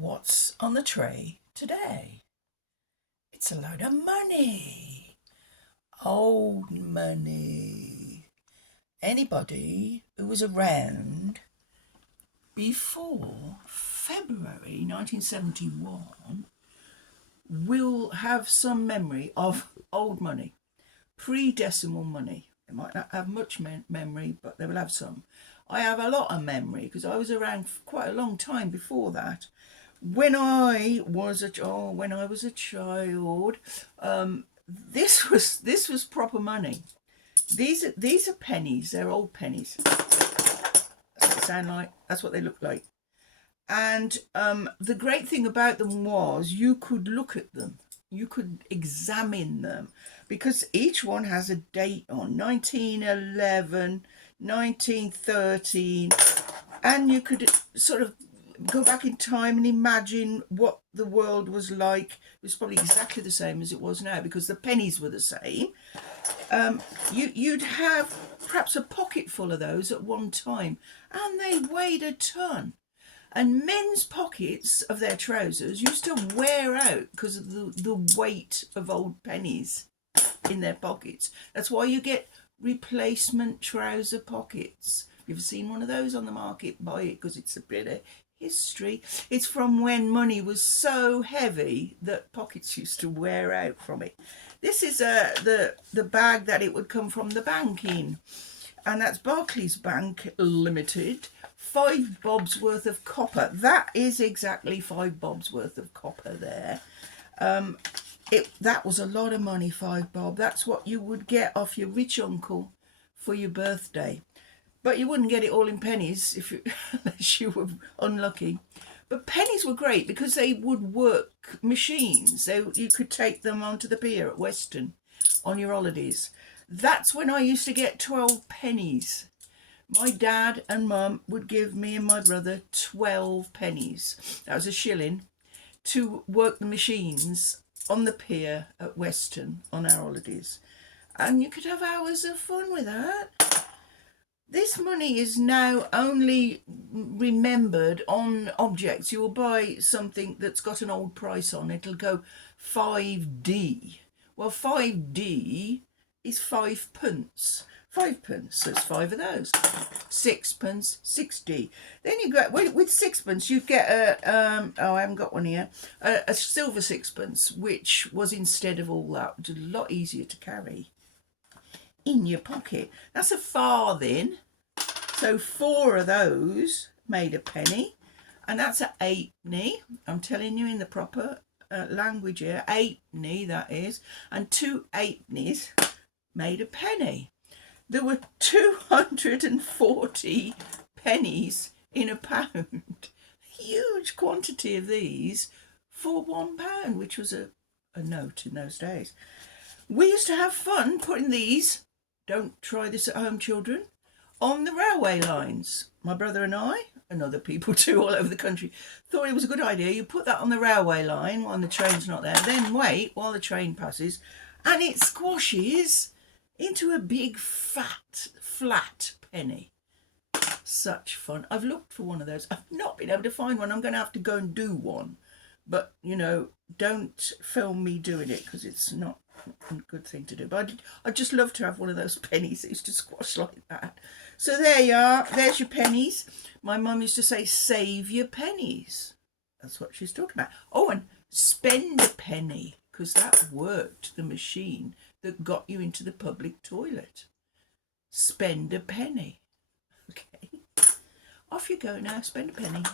What's on the tray today? It's a load of money. Old money. Anybody who was around before February 1971 will have some memory of old money, pre-decimal money. They might not have much memory, but they will have some. I have a lot of memory because I was around for quite a long time before that. When I was a child, this was proper money. These are pennies. They're old pennies. That's what they sound like. That's what they look like. And the great thing about them was you could look at them. You could examine them because each one has a date on 1911, 1913, and you could sort of go back in time and imagine what the world was like. It was probably exactly the same as it was now because the pennies were the same. You'd have perhaps a pocket full of those at one time, and they weighed a ton. And men's pockets of their trousers used to wear out because of the weight of old pennies in their pockets. That's why you get replacement trouser pockets. If you've seen one of those on the market, buy it because it's a bit of history. It's from when money was so heavy that pockets used to wear out from it. This is the bag that it would come from the bank in, and that's Barclays Bank Limited. 5 bobs worth of copper. That is exactly 5 bobs worth of copper there. That was a lot of money, 5 bob. That's what you would get off your rich uncle for your birthday. But you wouldn't get it all in pennies unless you were unlucky. But pennies were great because they would work machines. You could take them onto the pier at Weston on your holidays. That's when I used to get 12 pennies. My dad and mum would give me and my brother 12 pennies. That was a shilling to work the machines on the pier at Weston on our holidays. And you could have hours of fun with that. This money is now only remembered on objects. You will buy something that's got an old price on it. It'll go 5D. Well, 5D is 5 pence. 5 pence, so it's 5 of those. 6 pence, 6D. Then you get, with 6 pence, you get I haven't got one here, a silver 6 pence, which was instead of all that, which is a lot easier to carry in your pocket. That's a farthing. So 4 of those made a penny, and that's a 8penny. I'm telling you in the proper language here, 8penny that is, and 2 8pennies made a penny. There were 240 pennies in a pound. Huge quantity of these for £1, which was a note in those days. We used to have fun putting these, don't try this at home children, on the railway lines. My brother and I, and other people too all over the country, thought it was a good idea. You put that on the railway line while the train's not there, then wait while the train passes, and it squashes into a big flat penny. Such fun. I've looked for one of those. I've not been able to find one. I'm going to have to go and do one. But, don't film me doing it because it's not a good thing to do. But I'd just love to have one of those pennies that used to squash like that. So there you are. There's your pennies. My mum used to say, save your pennies. That's what she's talking about. Oh, and spend a penny, because that worked, the machine that got you into the public toilet. Spend a penny. Okay. Off you go now, spend a penny.